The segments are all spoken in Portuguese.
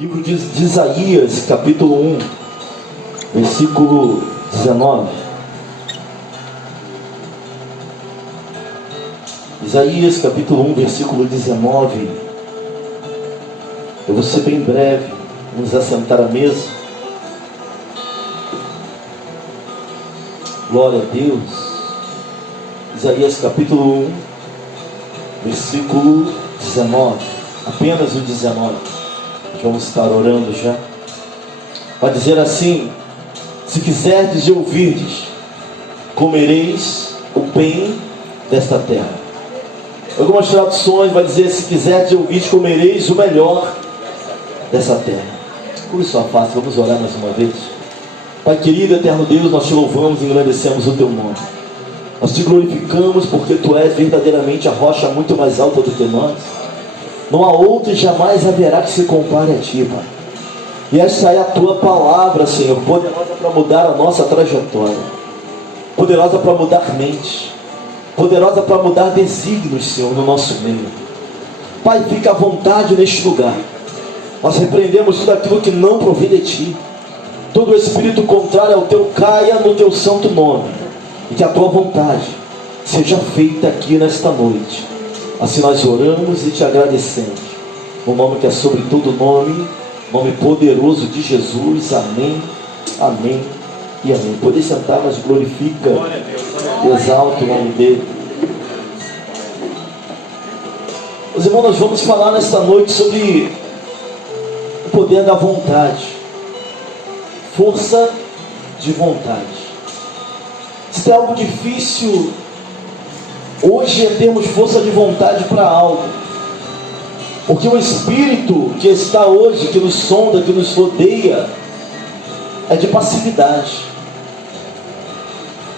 Livro de Isaías, capítulo 1, versículo 19. Isaías, capítulo 1, versículo 19. Eu vou ser bem breve. Vamos assentar à mesa. Glória a Deus. Isaías, capítulo 1, versículo 19. Apenas o 19. Vamos estar orando já. Vai dizer assim: se quiserdes e ouvirdes, comereis o bem desta terra. Algumas traduções vai dizer: se quiserdes e ouvirdes, comereis o melhor dessa terra. Por isso a face, vamos orar mais uma vez. Pai querido, eterno Deus, nós te louvamos e engrandecemos o teu nome. Nós te glorificamos porque tu és verdadeiramente a rocha muito mais alta do que nós. Não há outro e jamais haverá que se compare a ti, Pai. E essa é a tua palavra, Senhor, poderosa para mudar a nossa trajetória, poderosa para mudar mente, poderosa para mudar desígnios, Senhor, no nosso meio. Pai, fica à vontade neste lugar. Nós repreendemos tudo aquilo que não provém de ti. Todo espírito contrário ao teu caia no teu santo nome. E que a tua vontade seja feita aqui nesta noite. Assim nós oramos e te agradecemos. O nome que é sobre todo nome, nome poderoso de Jesus. Amém, amém e amém. Pode sentar, mas glorifica, exalta o nome dele. Meus irmãos, nós vamos falar nesta noite sobre o poder da vontade. Força de vontade. Se é algo difícil hoje é termos força de vontade para algo, porque o Espírito que está hoje, que nos sonda, que nos rodeia, é de passividade.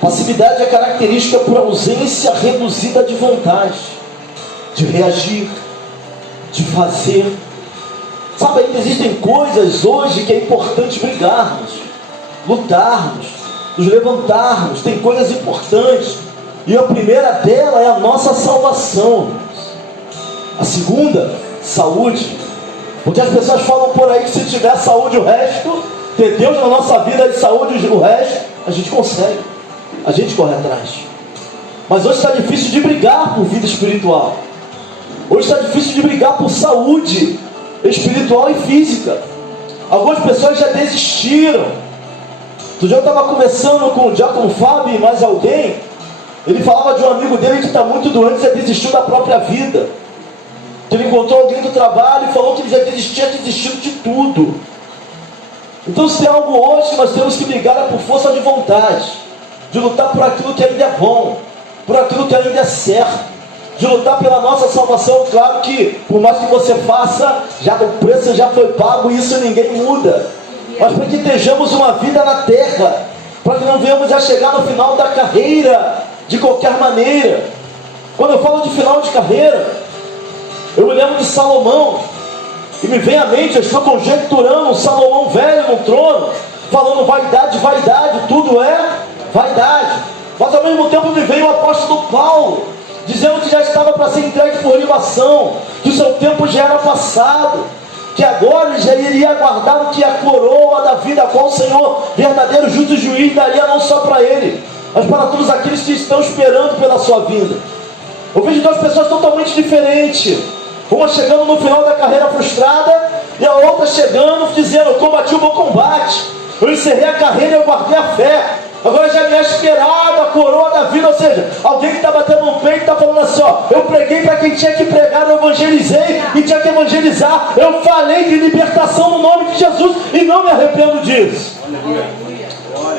Passividade é característica por ausência reduzida de vontade, de reagir, de fazer. Sabe, ainda existem coisas hoje que é importante brigarmos, lutarmos, nos levantarmos. Tem coisas importantes. E a primeira dela é a nossa salvação. A segunda, saúde. Porque as pessoas falam por aí que se tiver saúde o resto, ter Deus na nossa vida e saúde o resto, a gente consegue. A gente corre atrás. Mas hoje está difícil de brigar por vida espiritual. Hoje está difícil de brigar por saúde espiritual e física. Algumas pessoas já desistiram. Outro dia eu estava conversando com o Diácono Fábio e mais alguém. Ele falava de um amigo dele que está muito doente, já desistiu da própria vida. Que ele encontrou alguém do trabalho e falou que ele já tinha desistido de tudo. Então, se tem algo hoje que nós temos que brigar é por força de vontade, de lutar por aquilo que ainda é bom, por aquilo que ainda é certo, de lutar pela nossa salvação. Claro que, por mais que você faça, já o preço já foi pago e isso ninguém muda. Mas para que estejamos uma vida na terra, para que não venhamos a chegar no final da carreira de qualquer maneira. Quando eu falo de final de carreira, eu me lembro de Salomão, e me vem à mente, eu estou conjecturando um Salomão velho no trono, falando vaidade, vaidade, tudo é vaidade. Mas ao mesmo tempo me veio o apóstolo Paulo, dizendo que já estava para ser entregue por libação, que o seu tempo já era passado, que agora ele já iria aguardar o que a coroa da vida, a qual o Senhor, verdadeiro justo juiz, daria não só para ele, mas para todos aqueles que estão esperando pela sua vinda. Eu vejo duas pessoas totalmente diferentes. Uma chegando no final da carreira frustrada, e a outra chegando dizendo: eu combati o bom combate, eu encerrei a carreira e eu guardei a fé. Agora já me é esperado a coroa da vida. Ou seja, alguém que está batendo no peito e está falando assim: ó, eu preguei para quem tinha que pregar, eu evangelizei e tinha que evangelizar, eu falei de libertação no nome de Jesus e não me arrependo disso.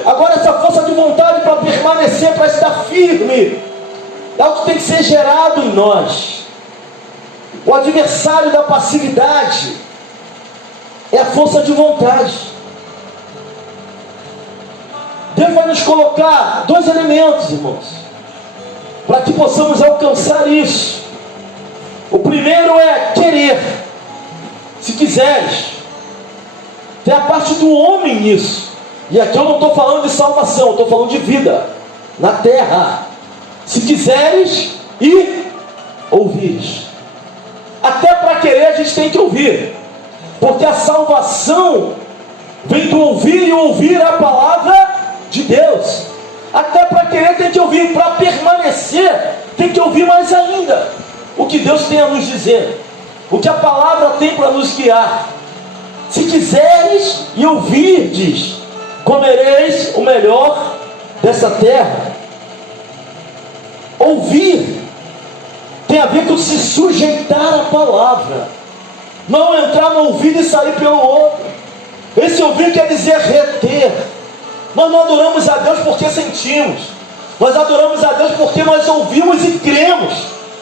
Agora essa força de vontade para permanecer, para estar firme, é algo que tem que ser gerado em nós. O adversário da passividade é a força de vontade. Deus vai nos colocar dois elementos, irmãos, para que possamos alcançar isso. O primeiro é querer. Se quiseres. Tem a parte do homem nisso. E aqui eu não estou falando de salvação, eu estou falando de vida na terra. Se quiseres e ouvires. Até para querer a gente tem que ouvir. Porque a salvação vem do ouvir e ouvir a palavra de Deus. Até para querer tem que ouvir, para permanecer tem que ouvir mais ainda o que Deus tem a nos dizer, o que a palavra tem para nos guiar. Se quiseres e ouvirdes, comereis o melhor dessa terra. Ouvir tem a ver com se sujeitar à palavra, não entrar no ouvido e sair pelo outro. Esse ouvir quer dizer reter. Nós não adoramos a Deus porque sentimos, nós adoramos a Deus porque nós ouvimos e cremos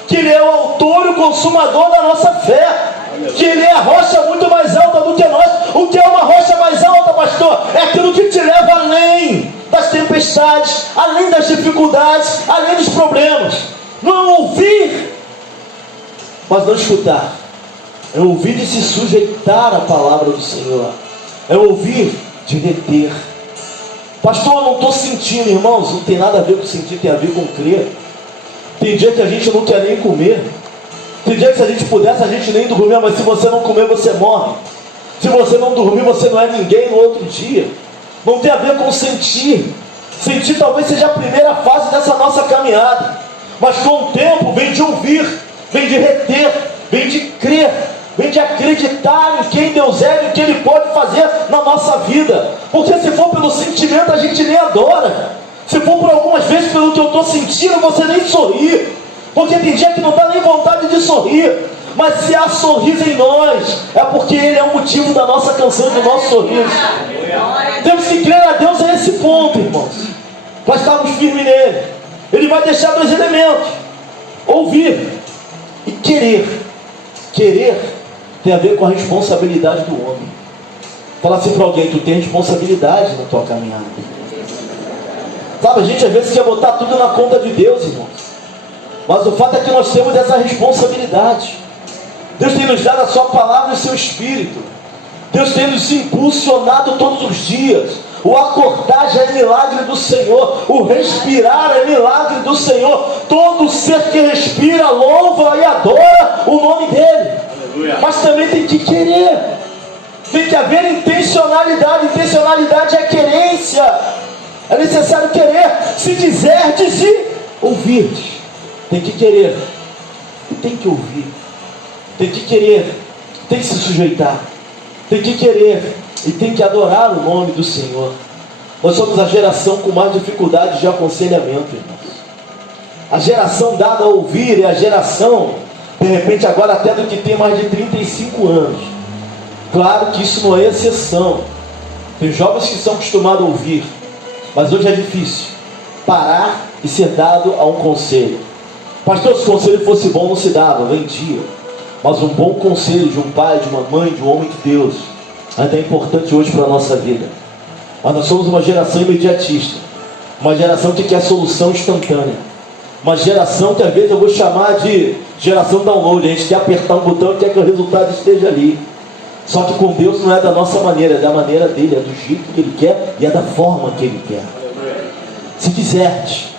que Ele é o autor e o consumador da nossa fé, que Ele é a rocha muito mais alta do que nós. O que é uma rocha mais alta, pastor? É aquilo que te leva além das tempestades, além das dificuldades, além dos problemas. Não é ouvir, mas não escutar. É ouvir de se sujeitar à palavra do Senhor. É ouvir de reter. Pastor, eu não estou sentindo, irmãos. Não tem nada a ver com sentir, tem a ver com crer. Tem dia que a gente não quer nem comer. Tem dia que se a gente pudesse, a gente nem dormir. Mas se você não comer, você morre. Se você não dormir, você não é ninguém no outro dia. Não tem a ver com sentir. Sentir talvez seja a primeira fase dessa nossa caminhada. Mas com o tempo vem de ouvir, vem de reter, vem de crer, vem de acreditar em quem Deus é e o que Ele pode fazer na nossa vida. Porque se for pelo sentimento, a gente nem adora. Se for por algumas vezes pelo que eu estou sentindo, você nem sorri. Porque tem dia que não dá nem vontade de sorrir. Mas se há sorriso em nós, é porque Ele é o motivo da nossa canção e do nosso sorriso. Temos que crer a Deus a esse ponto, irmãos, para estarmos firmes nele. Ele vai deixar dois elementos: ouvir e querer. Querer tem a ver com a responsabilidade do homem. Fala assim para alguém: tu tem responsabilidade na tua caminhada. Sabe, a gente às vezes quer botar tudo na conta de Deus, irmãos. Mas o fato é que nós temos essa responsabilidade. Deus tem nos dado a sua palavra e o seu Espírito. Deus tem nos impulsionado todos os dias. O acordar já é milagre do Senhor. O respirar é milagre do Senhor. Todo ser que respira louva e adora o nome dEle. Aleluia. Mas também tem que querer. Tem que haver intencionalidade. Intencionalidade é querência. É necessário querer. Se quiserdes e ouvirdes. Tem que querer. E tem que ouvir. Tem que querer. Tem que se sujeitar. Tem que querer e tem que adorar o nome do Senhor. Nós somos a geração com mais dificuldade de aconselhamento, irmãos. A geração dada a ouvir é a geração, de repente agora até do que tem mais de 35 anos. Claro que isso não é exceção. Tem jovens que são acostumados a ouvir, mas hoje é difícil parar e ser dado a um conselho. Pastor, se o conselho fosse bom não se dava, vendia. Mas um bom conselho de um pai, de uma mãe, de um homem de Deus ainda é importante hoje para a nossa vida. Mas nós somos uma geração imediatista, uma geração que quer solução instantânea, uma geração que às vezes eu vou chamar de geração download. A gente quer apertar um botão e quer que o resultado esteja ali. Só que com Deus não é da nossa maneira, é da maneira dele, é do jeito que Ele quer e é da forma que Ele quer. Se quiserdes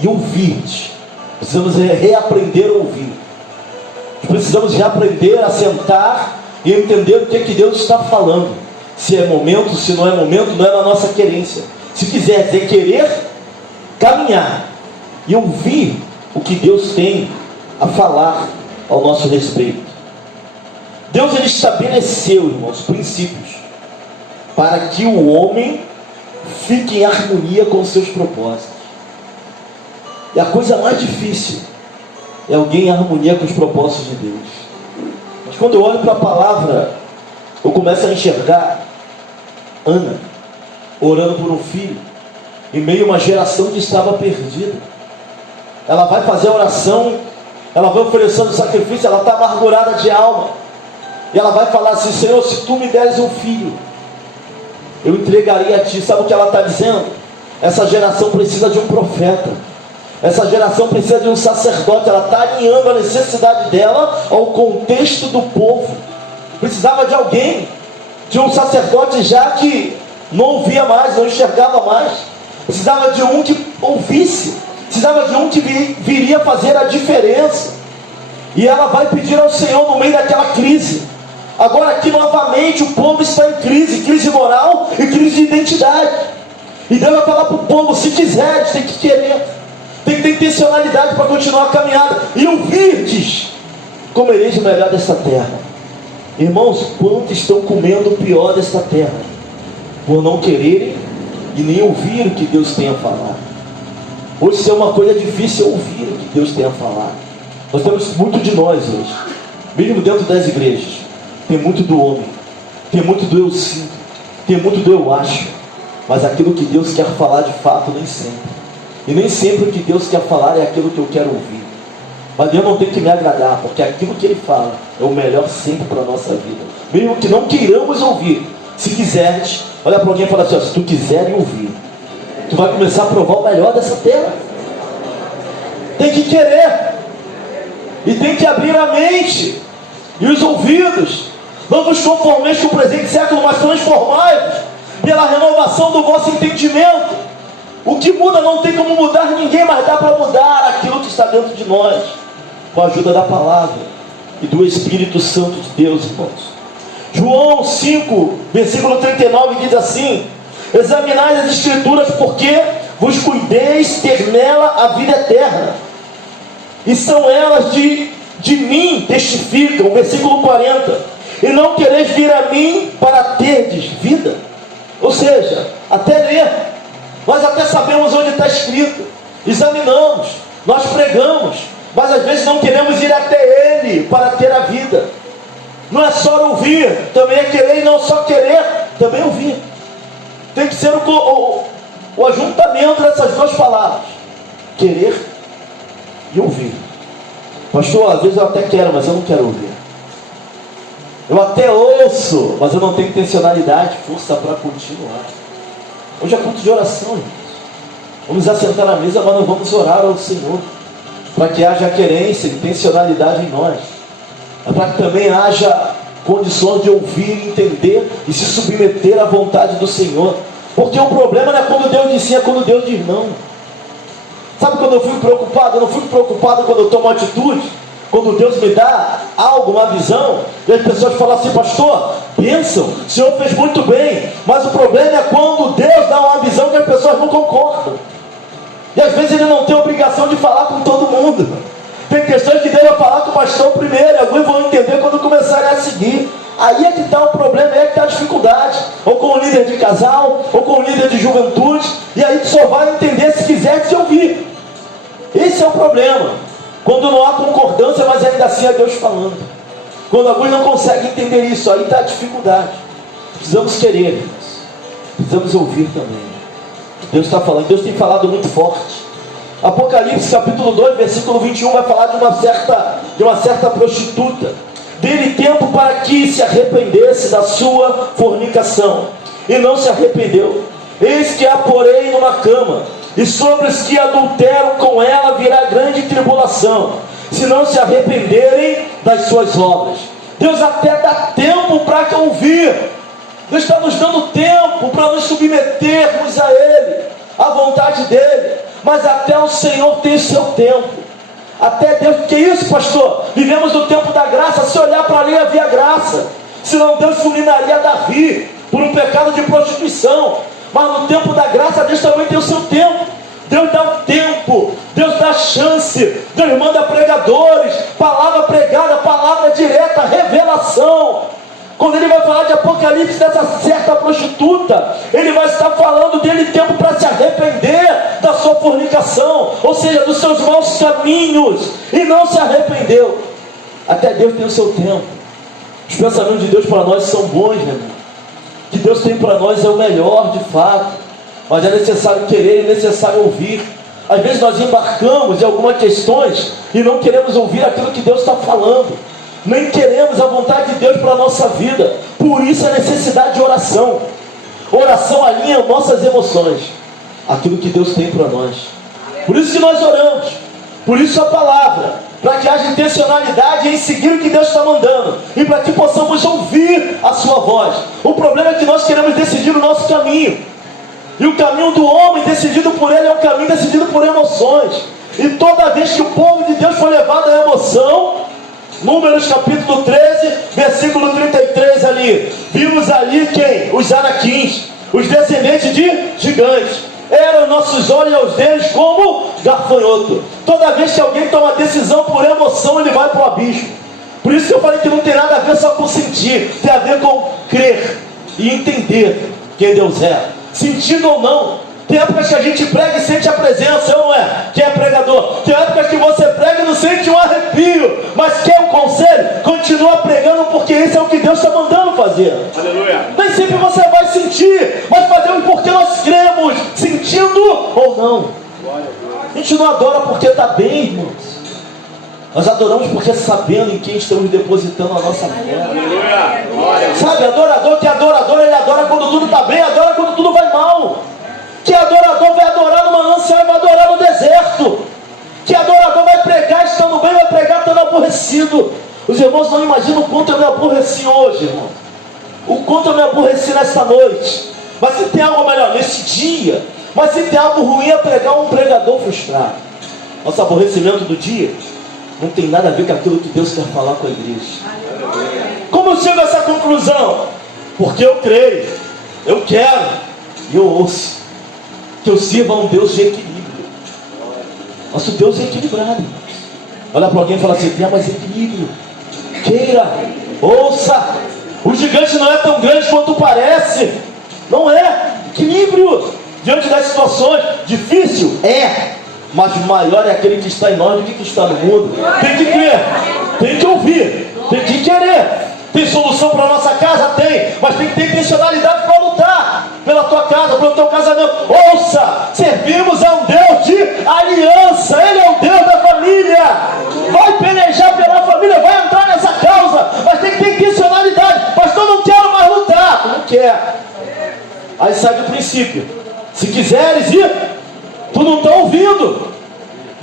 e ouvirdes, precisamos reaprender a ouvir. Precisamos reaprender a sentar e entender o que Deus está falando. Se é momento, se não é momento, não é na nossa querência. Se quiser dizer querer, caminhar e ouvir o que Deus tem a falar ao nosso respeito. Deus, Ele estabeleceu, irmãos, princípios para que o homem fique em harmonia com os seus propósitos. E a coisa mais difícil é alguém em harmonia com os propósitos de Deus. Mas quando eu olho para a palavra, eu começo a enxergar Ana orando por um filho em meio a uma geração que estava perdida. Ela vai fazer a oração, ela vai oferecendo sacrifício, ela está amargurada de alma. E ela vai falar assim: Senhor, se tu me deres um filho, eu entregaria a ti. Sabe o que ela está dizendo? Essa geração precisa de um profeta. Essa geração precisa de um sacerdote. Ela está alinhando a necessidade dela ao contexto do povo. Precisava de alguém, de um sacerdote já que não ouvia mais, não enxergava mais. Precisava de um que ouvisse. Precisava de um que viria fazer a diferença. E ela vai pedir ao Senhor no meio daquela crise, Agora aqui novamente o povo está em crise moral e crise de identidade. E Deus vai falar para o povo: se quiseres, tem que querer, tem que ter intencionalidade para continuar a caminhada. E ouvirdes, comereis o melhor desta terra. Irmãos, quantos estão comendo o pior desta terra, por não quererem e nem ouvir o que Deus tem a falar? Hoje isso é uma coisa difícil, ouvir o que Deus tem a falar. Nós temos muito de nós hoje, mesmo dentro das igrejas. Tem muito do homem, tem muito do eu sinto, tem muito do eu acho. Mas aquilo que Deus quer falar de fato, nem sempre. E nem sempre o que Deus quer falar é aquilo que eu quero ouvir. Mas Deus não tem que me agradar, porque aquilo que Ele fala é o melhor sempre para a nossa vida. Mesmo que não queiramos ouvir, se quiseres, olha para alguém e fala assim: ó, se tu quiseres ouvir, tu vai começar a provar o melhor dessa terra. Tem que querer, e tem que abrir a mente e os ouvidos. Não vos conformeis com o presente século, mas transformai-vos pela renovação do vosso entendimento. O que muda não tem como mudar ninguém, mas dá para mudar aquilo que está dentro de nós, com a ajuda da palavra e do Espírito Santo de Deus, irmãos. João 5, versículo 39 diz assim: examinai as Escrituras, porque vos cuideis ter nela a vida eterna, e são elas de mim testificam. Versículo 40: e não quereis vir a mim para terdes vida. Ou seja, até ler, nós até sabemos onde está escrito, examinamos, nós pregamos, mas às vezes não queremos ir até Ele para ter a vida. Não é só ouvir, também é querer, e não só querer, também ouvir. Tem que ser o ajuntamento dessas duas palavras: querer e ouvir. Pastor, às vezes eu até quero, mas eu não quero ouvir. Eu até ouço, mas eu não tenho intencionalidade, força para continuar. Hoje é culto de oração, irmãos. Vamos assentar na mesa, mas não vamos orar ao Senhor, para que haja querência, intencionalidade em nós, para que também haja condições de ouvir, entender e se submeter à vontade do Senhor. Porque o problema não é quando Deus diz sim, é quando Deus diz não. Sabe quando eu fico preocupado? Eu não fico preocupado quando eu tomo atitude, quando Deus me dá algo, uma visão, e as pessoas falam assim: pastor, bênção, o senhor fez muito bem. Mas o problema é quando Deus dá uma visão que as pessoas não concordam. E às vezes Ele não tem obrigação de falar com todo mundo. Tem questões que Deus vai falar com o pastor primeiro, e alguns vão entender quando começarem a seguir. Aí é que está o problema, aí é que está a dificuldade. Ou com o líder de casal, ou com o líder de juventude. E aí tu só vai entender se quiser te ouvir. Esse é o problema. Quando não há concordância, mas ainda assim é Deus falando. Quando alguns não conseguem entender isso, aí está a dificuldade. Precisamos querer, irmãos. Precisamos ouvir também. Deus está falando, Deus tem falado muito forte. Apocalipse capítulo 2, versículo 21 vai falar de uma certa prostituta. Dê-lhe tempo para que se arrependesse da sua fornicação, e não se arrependeu. Eis que a porei numa cama, e sobre os que adulteram com ela virá grande tribulação, se não se arrependerem das suas obras. Deus até dá tempo para que ouvir. Deus está nos dando tempo para nos submetermos a Ele, à vontade dEle. Mas até o Senhor tem o seu tempo. Até Deus, que isso, pastor? Vivemos no tempo da graça. Se olhar para ali havia graça, senão Deus fulminaria Davi por um pecado de prostituição. Mas no tempo da graça, Deus também tem o seu tempo. Deus dá um tempo, Deus dá chance, Deus manda pregadores, palavra pregada, palavra direta, revelação. Quando Ele vai falar de Apocalipse dessa certa prostituta, Ele vai estar falando dele tempo para se arrepender da sua fornicação, ou seja, dos seus maus caminhos, e não se arrependeu. Até Deus tem o seu tempo. Os pensamentos de Deus para nós são bons, né, irmão? O que Deus tem para nós é o melhor de fato, mas é necessário querer, é necessário ouvir. Às vezes nós embarcamos em algumas questões e não queremos ouvir aquilo que Deus está falando, nem queremos a vontade de Deus para a nossa vida. Por isso a necessidade de oração. Oração alinha nossas emoções, aquilo que Deus tem para nós. Por isso que nós oramos, por isso a palavra, para que haja intencionalidade em seguir o que Deus está mandando, e para que possamos ouvir a sua voz. O problema é que nós queremos decidir o nosso caminho, e o caminho do homem decidido por ele é um caminho decidido por emoções. E toda vez que o povo de Deus foi levado à emoção, Números capítulo 13, versículo 33 ali. Vimos ali quem? Os anaquins, os descendentes de gigantes. Eram nossos olhos aos deles como gafanhoto. Toda vez que alguém toma decisão por emoção, ele vai para o abismo. Por isso que eu falei que não tem nada a ver só com sentir, tem a ver com crer e entender quem Deus é, sentindo ou não. Tem épocas que a gente prega e sente a presença, não é? Quem é pregador? Tem épocas que você prega e não sente um arrepio, mas quer um conselho? Continua pregando, porque esse é o que Deus está mandando fazer. Aleluia. Nem sempre você vai sentir, mas fazemos porque nós cremos, sentindo ou não. A gente não adora porque está bem, irmãos. Nós adoramos porque sabendo em quem estamos depositando a nossa fé. Aleluia. Sabe, adorador que é adorador, ele adora quando tudo está bem, adora quando tudo vai mal. Que adorador vai adorar no manancial e vai adorar no deserto. Que adorador vai pregar estando bem, vai pregar estando aborrecido. Os irmãos não imaginam o quanto eu me aborreci hoje, irmão. O quanto eu me aborreci nesta noite. Mas se tem algo melhor nesse dia, mas se tem algo ruim é pregar um pregador frustrado. Nosso aborrecimento do dia não tem nada a ver com aquilo que Deus quer falar com a igreja. Como eu chego a essa conclusão? Porque eu creio, eu quero e eu ouço que eu sirva a um Deus de equilíbrio. Nosso Deus é equilibrado. Olha para alguém e fala assim: tem mais equilíbrio. Queira, ouça. O gigante não é tão grande quanto parece. Não é. Equilíbrio. Diante das situações, difícil? É. Mas maior é aquele que está em nós do que está no mundo. Tem que crer, tem que ouvir, tem que querer. Tem solução para a nossa casa? Tem. Mas tem que ter intencionalidade para lutar pela tua casa, pelo teu casamento. Ouça, servimos a um Deus de aliança. Ele é o Deus da família. Vai pelejar pela família, vai entrar nessa causa, mas tem que ter intencionalidade. Pastor, não quero mais lutar. Não quer. Aí sai do princípio: se quiseres ir, tu não está ouvindo.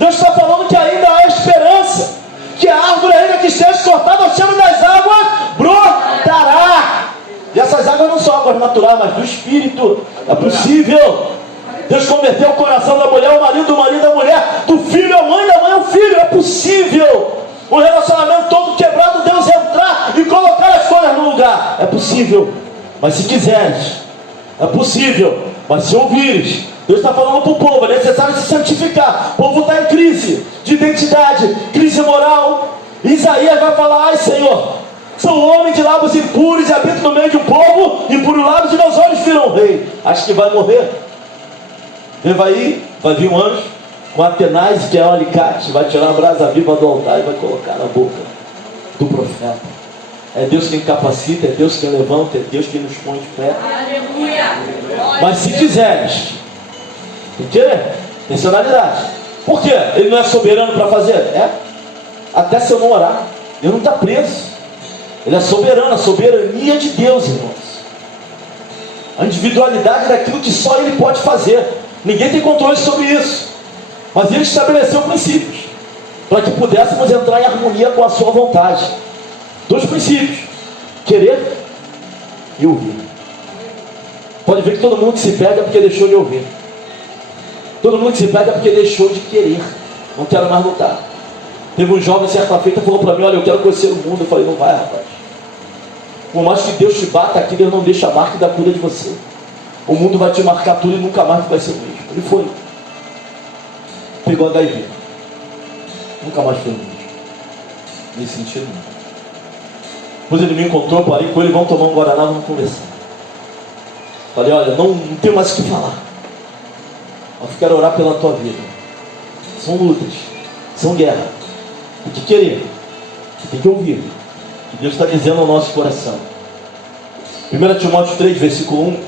Deus está falando que ainda há esperança, que a árvore ainda que esteja cortada ao cheiro das águas brotará. E essas águas não são águas naturais, mas do Espírito. É possível. Deus converteu o coração da mulher, o marido da mulher, do filho à mãe, da mãe ao filho. É possível. O relacionamento todo quebrado, Deus entrar e colocar as coisas no lugar. É possível. Mas se quiseres, é possível. Mas se ouvires, Deus está falando para o povo, é necessário se santificar. O povo está em crise de identidade, crise moral. Isaías vai falar: ai, Senhor, sou homem de lábios impuros e habito no meio de um povo impuro lábios, e meus olhos viram o rei. Acho que vai morrer. Ele vai vir um anjo com Atenaz, que é um alicate, vai tirar a brasa viva do altar e vai colocar na boca do profeta. É Deus quem capacita, é Deus quem levanta, é Deus quem nos põe de pé. Mas se quiseres, tem que querer, intencionalidade. Por quê? Ele não é soberano para fazer? É. Até se eu não orar, ele não está preso. Ele é soberano, a soberania de Deus, irmãos. A individualidade daquilo que só Ele pode fazer. Ninguém tem controle sobre isso. Mas Ele estabeleceu princípios para que pudéssemos entrar em harmonia com a sua vontade. 2 princípios: querer e ouvir. Pode ver que todo mundo que se perde é porque deixou de ouvir. Todo mundo que se perde é porque deixou de querer. Não quero mais lutar. Teve um jovem certa feita falou para mim: olha, eu quero conhecer o mundo. Eu falei: não vai, rapaz. Por mais que Deus te bata aqui, Deus não deixa a marca da cura de você. O mundo vai te marcar tudo e nunca mais vai ser o mesmo. Ele foi. Pegou HIV. Nunca mais foi o mesmo. Nesse sentido não. Depois ele me encontrou, parei com ele: vamos tomar um Guaraná, vamos conversar. Falei: olha, não tenho mais o que falar. Eu quero orar pela tua vida. São lutas, são guerras. Tem que querer, tem que ouvir o que Deus está dizendo ao nosso coração. 1 Timóteo 3, versículo 1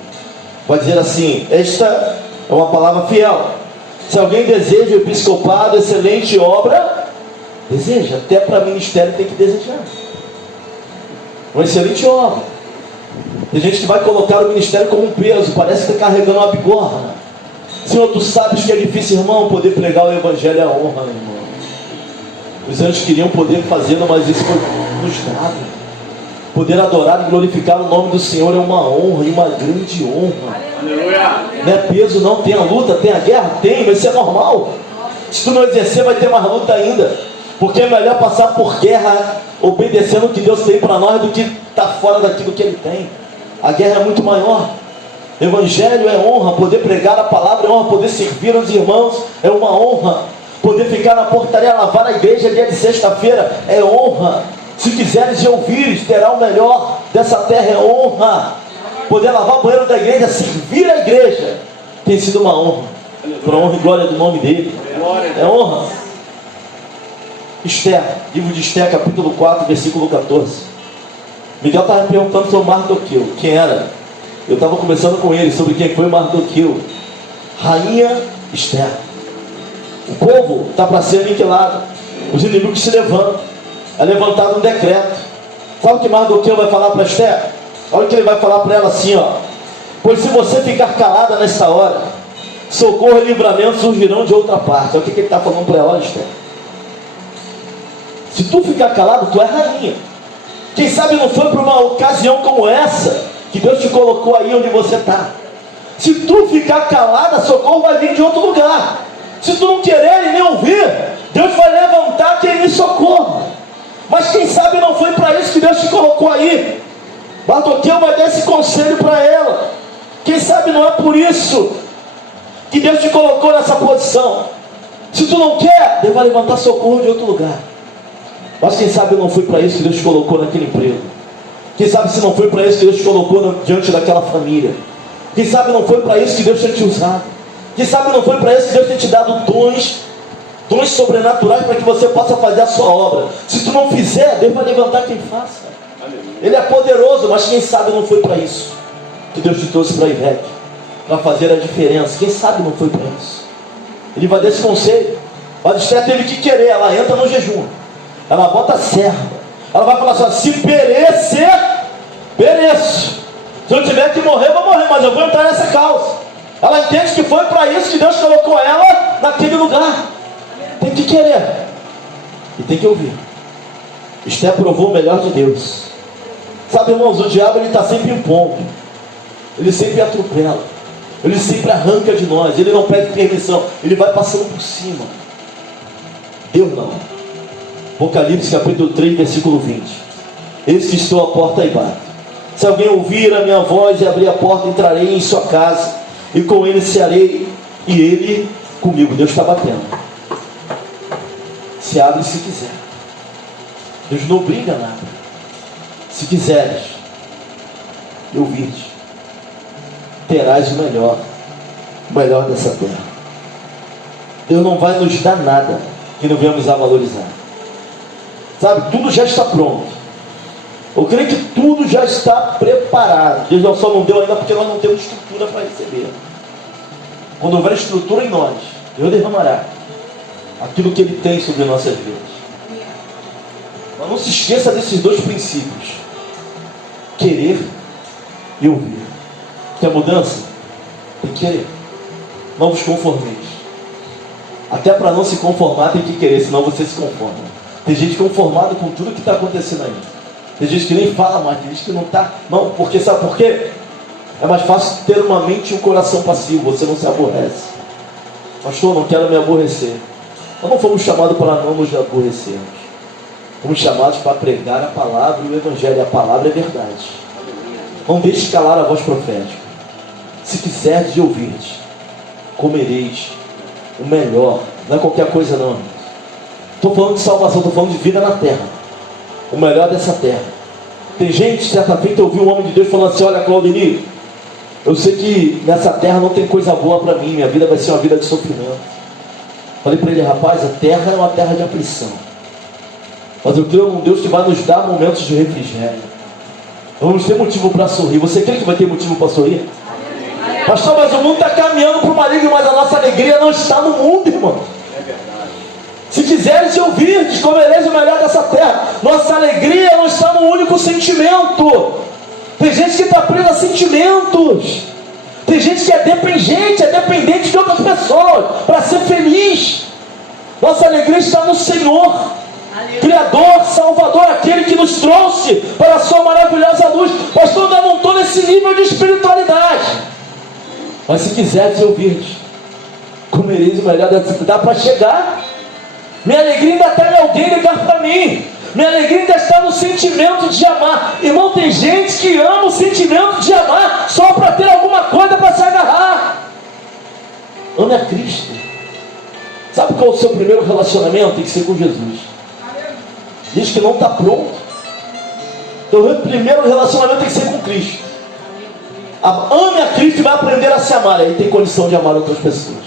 vai dizer assim: esta é uma palavra fiel. Se alguém deseja o episcopado, excelente obra, deseja. Até para ministério tem que desejar. Uma excelente obra. Tem gente que vai colocar o ministério como um peso, parece que está carregando uma bigorna. Senhor, tu sabes que é difícil, irmão, poder pregar o evangelho é a honra, meu irmão. Os anjos queriam poder fazê-lo, mas isso foi nos dado. Poder adorar e glorificar o nome do Senhor é uma honra, e uma grande honra. Aleluia. Não é peso não, tem a luta, tem a guerra, tem, mas isso é normal. Se tu não exercer, vai ter mais luta ainda. Porque é melhor passar por guerra obedecendo o que Deus tem para nós do que estar fora daquilo que Ele tem. A guerra é muito maior. Evangelho é honra, poder pregar a palavra é honra, poder servir os irmãos é uma honra, poder ficar na portaria, lavar a igreja dia de sexta-feira é honra. Se quiseres e ouvires, terá o melhor dessa terra, é honra. Poder lavar o banheiro da igreja, servir a igreja, tem sido uma honra, para a honra e glória do nome dele, é honra. Esther, livro de Esther, capítulo 4, versículo 14. Miguel estava me perguntando sobre Mardoqueu, quem era? Eu estava conversando com ele sobre quem foi Mardoqueu. Rainha Esther. O povo está para ser aniquilado, os inimigos se levantam, é levantado um decreto. Sabe o que Mardoqueu vai falar para Esther? Olha o que ele vai falar para ela assim, ó: pois se você ficar calada nessa hora, socorro e livramento surgirão de outra parte. Olha o que ele está falando para ela. Olha, Esther, se tu ficar calado, tu é rainha. Quem sabe não foi para uma ocasião como essa que Deus te colocou aí onde você está. Se tu ficar calada, socorro vai vir de outro lugar. Se tu não querer e nem ouvir, Deus vai levantar quem me socorra. Mas quem sabe não foi para isso que Deus te colocou aí. Mardoqueu vai dar esse conselho para ela. Quem sabe não é por isso que Deus te colocou nessa posição. Se tu não quer, Deus vai levantar socorro de outro lugar. Mas quem sabe não foi para isso que Deus te colocou naquele emprego. Quem sabe se não foi para isso que Deus te colocou diante daquela família. Quem sabe não foi para isso que Deus tem te usado. Quem sabe não foi para isso que Deus tem te dado dons sobrenaturais para que você possa fazer a sua obra. Se tu não fizer, Deus vai levantar quem faça. Ele é poderoso, mas quem sabe não foi para isso que Deus te trouxe para Ivete, para fazer a diferença. Quem sabe não foi para isso. Ele vai dar esse conselho. Mas Esther teve que querer. Ela entra no jejum, ela bota a serva, ela vai falar assim: se perecer, pereço. Se eu tiver que morrer, eu vou morrer, mas eu vou entrar nessa causa. Ela entende que foi para isso que Deus colocou ela naquele lugar. Tem que querer e tem que ouvir. Esther provou o melhor de Deus. Sabe, irmãos, o diabo ele está sempre impondo, ele sempre atropela, ele sempre arranca de nós, ele não pede permissão, ele vai passando por cima. Deus não. Apocalipse capítulo 3, versículo 20. Eis que estou à porta e bato. Se alguém ouvir a minha voz e abrir a porta, entrarei em sua casa, e com ele cearei, e ele comigo. Deus está batendo. Se abre se quiser. Deus não obriga nada. Se quiseres e ouvires, terás o melhor dessa terra. Deus não vai nos dar nada que não venhamos a valorizar. Sabe, tudo já está pronto. Eu creio que tudo já está preparado. Deus só não deu ainda porque nós não temos estrutura para receber. Quando houver estrutura em nós, Deus derramará aquilo que Ele tem sobre nossas vidas. Mas não se esqueça desses dois princípios: querer e ouvir. Quer mudança? Tem que querer. Não vos conformeis. Até para não se conformar tem que querer, senão você se conforma. Tem gente conformada com tudo que está acontecendo aí. Tem gente que nem fala mais, tem gente que não está. Não, porque sabe por quê? É mais fácil ter uma mente e um coração passivo. Você não se aborrece. Pastor, não quero me aborrecer. Nós não fomos chamados para não nos aborrecermos. Fomos chamados para pregar a palavra e o evangelho. A palavra é verdade. Não deixe calar a voz profética. Se quiserdes e ouvirdes, comereis o melhor. Não é qualquer coisa não. Estou falando de salvação, estou falando de vida na terra. O melhor dessa terra. Tem gente, certa feita, eu ouvi um homem de Deus falando assim: olha, Claudemir, eu sei que nessa terra não tem coisa boa para mim, minha vida vai ser uma vida de sofrimento. Falei para ele: rapaz, a terra é uma terra de aflição, mas eu creio num Deus que vai nos dar momentos de refrigério. Vamos ter motivo para sorrir. Você crê que vai ter motivo para sorrir? Pastor, mas o mundo está caminhando para o maligno, mas a nossa alegria não está no mundo, irmão. Se quiseres ouvir, comereis o melhor dessa terra. Nossa alegria não está no único sentimento. Tem gente que está presa a sentimentos. Tem gente que é dependente de outras pessoas para ser feliz. Nossa alegria está no Senhor, Criador, Salvador, aquele que nos trouxe para a sua maravilhosa luz. Pastor, eu não estou nesse nível de espiritualidade. Mas se quiseres ouvir, comereis o melhor dessa terra. Dá para chegar. Minha alegria ainda está em alguém ligar para mim. Minha alegria ainda está no sentimento de amar. Irmão, tem gente que ama o sentimento de amar só para ter alguma coisa para se agarrar. Ame a Cristo. Sabe qual é o seu primeiro relacionamento? Tem que ser com Jesus. Diz que não está pronto. Então o primeiro relacionamento tem que ser com Cristo. Ame a Cristo e vai aprender a se amar. Aí tem condição de amar outras pessoas.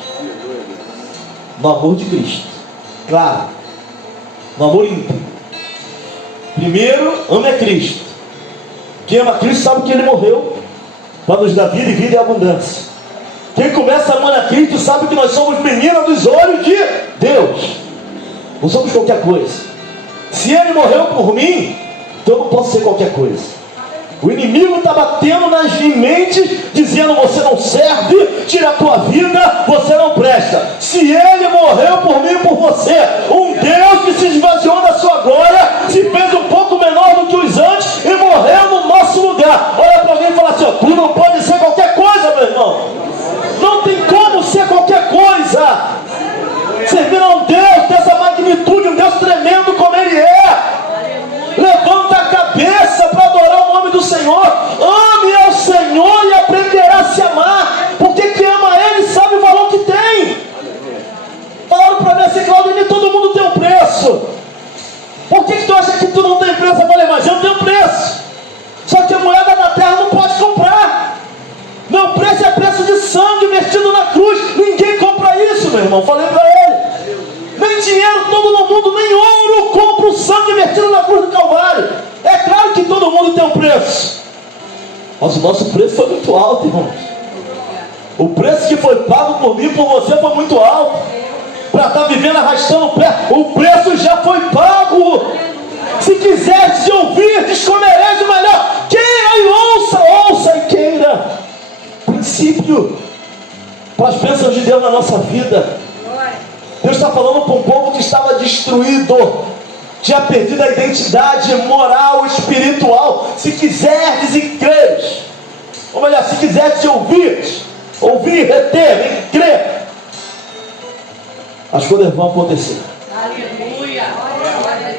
No amor de Cristo. Claro. No amor íntimo. Primeiro, ame a Cristo. Quem ama a Cristo sabe que Ele morreu para nos dar vida e vida em abundância. Quem começa a amar a Cristo sabe que nós somos menina dos olhos de Deus. Não somos qualquer coisa. Se Ele morreu por mim, então eu não posso ser qualquer coisa. O inimigo está batendo nas mentes, dizendo: você não serve, tira a tua vida, você não presta. Se Ele morreu por mim e por você, um Deus que se esvaziou da sua glória, se fez um pouco menor do que os antes e morreu no nosso lugar. Olha para alguém e fala assim: tu não pode ser qualquer coisa, meu irmão. Não tem como ser qualquer coisa. Servir a um Deus dessa magnitude, um Deus tremendo como Ele é. Levanta a cabeça para adorar o nome do Senhor. Ame ao Senhor e aprenderá a se amar. Porque quem ama Ele sabe o valor que tem. Falaram para mim assim: Claudio, nem todo mundo tem um preço. Por que tu acha que tu não tem preço? Eu falei: mas eu tenho preço. Só que a moeda da terra não pode comprar. Meu preço é preço de sangue vertido na cruz. Ninguém compra isso, meu irmão. Falei para ele. Nem dinheiro todo no mundo, nem ouro compra o sangue vertido na cruz do Calvário. É claro que todo mundo tem um preço, mas o nosso preço foi muito alto, irmãos. O preço que foi pago por mim e por você foi muito alto. Para estar vivendo arrastando o pé, o preço já foi pago. Se quiseres ouvir, comereis o melhor. Queira e ouça e queira. Princípio para as bênçãos de Deus na nossa vida. Deus está falando para um povo que estava destruído, tinha perdido a identidade moral, espiritual. Se quiseres e creres, ou melhor, se quiseres ouvir, reter, e crer, as coisas vão acontecer. Aleluia.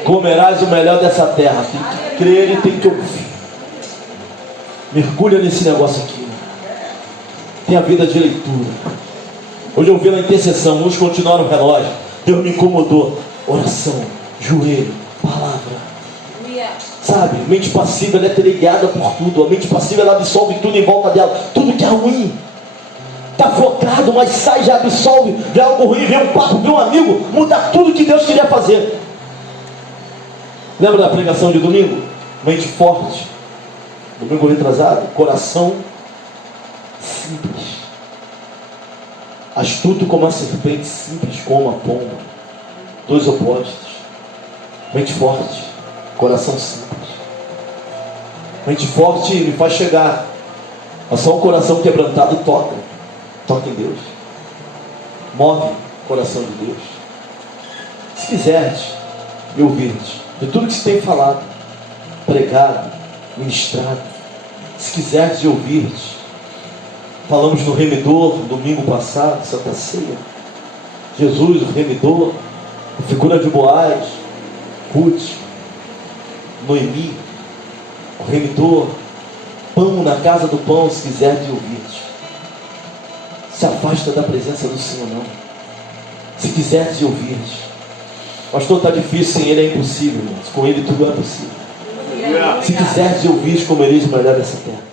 Comerás o melhor dessa terra. Tem que crer e tem que ouvir. Mergulha nesse negócio aqui. Tem a vida de leitura. Hoje eu vi na intercessão, uns continuaram o relógio. Deus me incomodou. Oração, joelho, palavra. Sabe, mente passiva, ela é teleguiada por tudo. A mente passiva, ela absorve tudo em volta dela. Tudo que é ruim. Está focado, mas sai, já absorve. Vê algo ruim, vê um papo, vê um amigo. Muda tudo que Deus queria fazer. Lembra da pregação de domingo? Mente forte. Domingo retrasado. Coração simples. Astuto como a serpente, simples como a pomba. Dois opostos. Mente forte, coração simples. Mente forte me faz chegar. Mas só um coração quebrantado toca. Toca em Deus. Move o coração de Deus. Se quiseres me ouvires de tudo que se tem falado, pregado, ministrado, se quiseres de ouvires, falamos no remidor, domingo passado, Santa Ceia. Jesus, o remidor, a figura de Boaz, Ruth, Noemi, o remidor, pão na casa do pão, se quiser de ouvir. Se afasta da presença do Senhor, não. Se quiser de ouvir. Pastor, está difícil, sem Ele é impossível, irmãos. Com Ele tudo é possível. Se quiser de ouvir, comereis o melhor dessa terra.